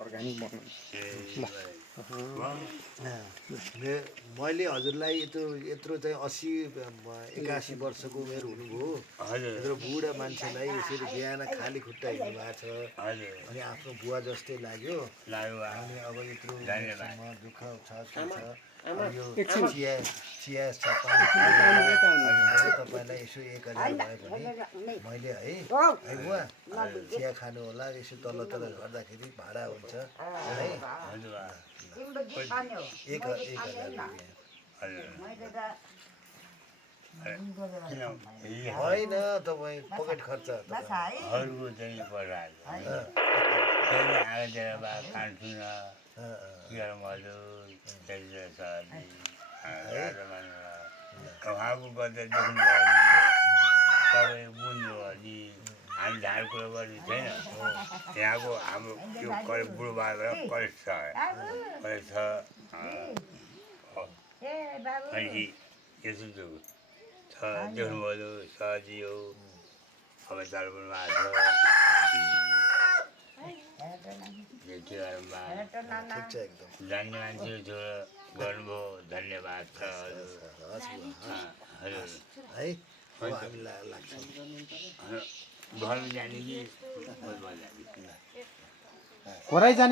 Organic बनाउनु मैले हजुरलाई यत्रो चाहिँ 80-81 वर्षको उमेर हुनुभयो। यत्रो बुढा मान्छेलाई यसरी बिहान खाली खुट्टा हिँड्नु भएको छ अनि आफ्नो बुवा जस्तै लाग्यो। अनि अब यत्रो उमेरसम्म दुःख छ के छ, यो चिया पानी तपाईँलाई यसो 1000 भयो भने मैले है बुवा चिया खानु होला, यसो तल गर्दाखेरि भाडा हुन्छ है। 1000 होइन तपाईँ पकेट खर्च अरूको चाहिँ पठाएको आएर कान्छुन मजदुर उहाँको गर्दा देख्नुभयो तपाईँ बुझ्नु अनि हामी झाड कुरो गर्ने छैन। यहाँको हाम्रो यो बुढोबाबाट कलेज छ अनि यसो छ देख्नुभयो सहजी हो अब चालपुरमा आएको छ जान्ने मान्छे छोरा गर्नुभयो, धन्यवाद छ हजुर है। हामीलाई लाग्छ घरमा जाने कि खोरै जाने